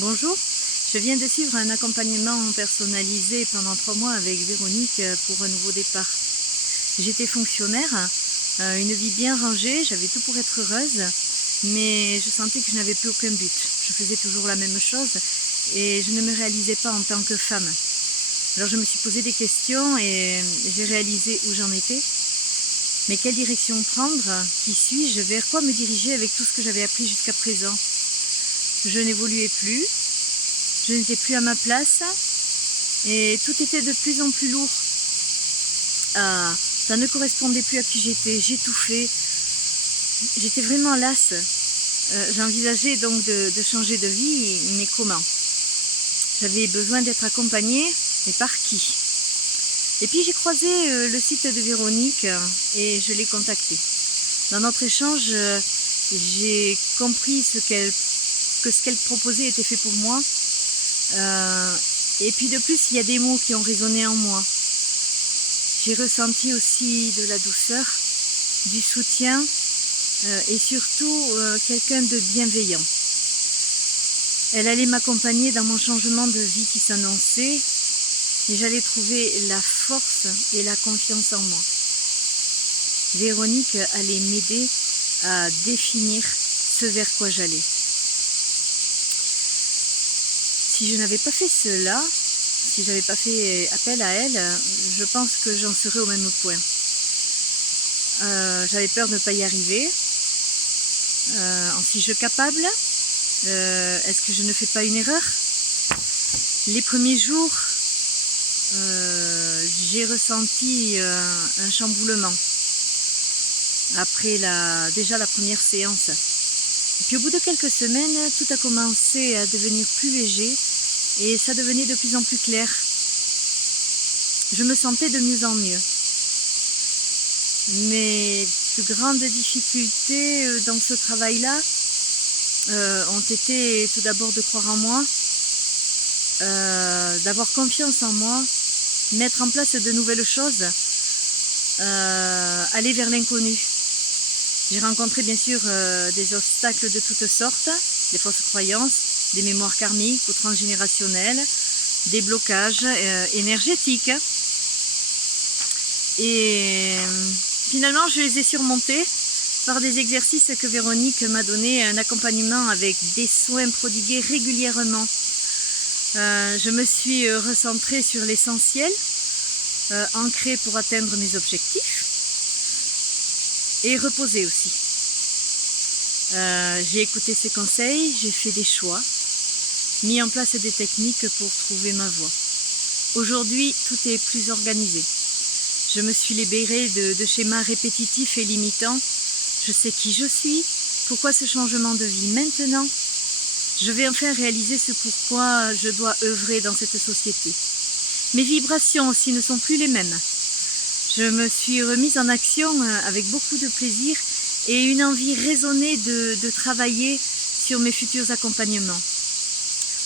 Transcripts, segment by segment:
Bonjour, je viens de suivre un accompagnement personnalisé pendant 3 mois avec Véronique pour un nouveau départ. J'étais fonctionnaire, une vie bien rangée, j'avais tout pour être heureuse, mais je sentais que je n'avais plus aucun but. Je faisais toujours la même chose et je ne me réalisais pas en tant que femme. Alors je me suis posé des questions et j'ai réalisé où j'en étais. Mais quelle direction prendre? Qui suis-je? Vers quoi me diriger avec tout ce que j'avais appris jusqu'à présent? Je n'évoluais plus, je n'étais plus à ma place et tout était de plus en plus lourd. Ça ne correspondait plus à qui j'étais, j'étouffais, j'étais vraiment lasse. J'envisageais donc de changer de vie, mais comment? J'avais besoin d'être accompagnée, mais par qui? Et puis j'ai croisé le site de Véronique et je l'ai contactée. Dans notre échange, j'ai compris que ce qu'elle proposait était fait pour moi. Et puis de plus, il y a des mots qui ont résonné en moi. J'ai ressenti aussi de la douceur, du soutien et surtout quelqu'un de bienveillant. Elle allait m'accompagner dans mon changement de vie qui s'annonçait et j'allais trouver la force et la confiance en moi. Véronique allait m'aider à définir ce vers quoi j'allais. Si je n'avais pas fait cela, si je n'avais pas fait appel à elle, je pense que j'en serais au même point. J'avais peur de ne pas y arriver. En suis-je capable? Est-ce que je ne fais pas une erreur? Les premiers jours, j'ai ressenti un chamboulement après déjà la première séance. Et puis au bout de quelques semaines, tout a commencé à devenir plus léger et ça devenait de plus en plus clair. Je me sentais de mieux en mieux. Mes plus grandes difficultés dans ce travail-là ont été tout d'abord de croire en moi, d'avoir confiance en moi, mettre en place de nouvelles choses, aller vers l'inconnu. J'ai rencontré bien sûr des obstacles de toutes sortes, des fausses croyances, des mémoires karmiques ou transgénérationnelles, des blocages énergétiques. Et finalement, je les ai surmontés par des exercices que Véronique m'a donné, un accompagnement avec des soins prodigués régulièrement. Je me suis recentrée sur l'essentiel, ancrée pour atteindre mes objectifs. Et reposer aussi. J'ai écouté ses conseils, j'ai fait des choix, mis en place des techniques pour trouver ma voie. Aujourd'hui, tout est plus organisé. Je me suis libérée de schémas répétitifs et limitants. Je sais qui je suis, pourquoi ce changement de vie maintenant. Je vais enfin réaliser ce pourquoi je dois œuvrer dans cette société. Mes vibrations aussi ne sont plus les mêmes. Je me suis remise en action avec beaucoup de plaisir et une envie raisonnée de travailler sur mes futurs accompagnements.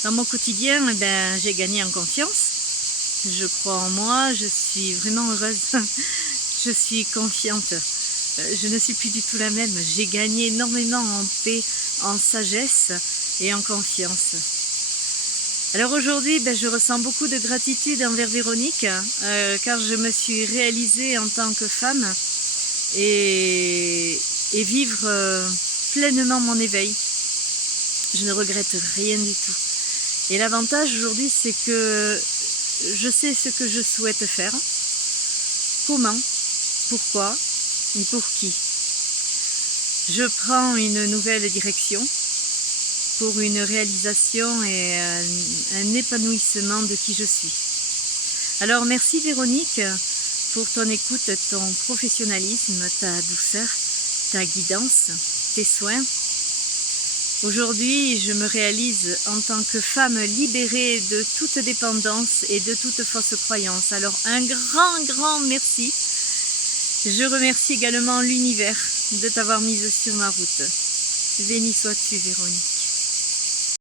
Dans mon quotidien, j'ai gagné en confiance. Je crois en moi, je suis vraiment heureuse. Je suis confiante. Je ne suis plus du tout la même. J'ai gagné énormément en paix, en sagesse et en confiance. Alors aujourd'hui, je ressens beaucoup de gratitude envers Véronique car je me suis réalisée en tant que femme et vivre pleinement mon éveil. Je ne regrette rien du tout. Et l'avantage aujourd'hui, c'est que je sais ce que je souhaite faire, comment, pourquoi et pour qui. Je prends une nouvelle direction pour une réalisation et un épanouissement de qui je suis. Alors merci Véronique pour ton écoute, ton professionnalisme, ta douceur, ta guidance, tes soins. Aujourd'hui, je me réalise en tant que femme libérée de toute dépendance et de toute fausse croyance. Alors un grand merci. Je remercie également l'univers de t'avoir mise sur ma route. Béni sois-tu Véronique.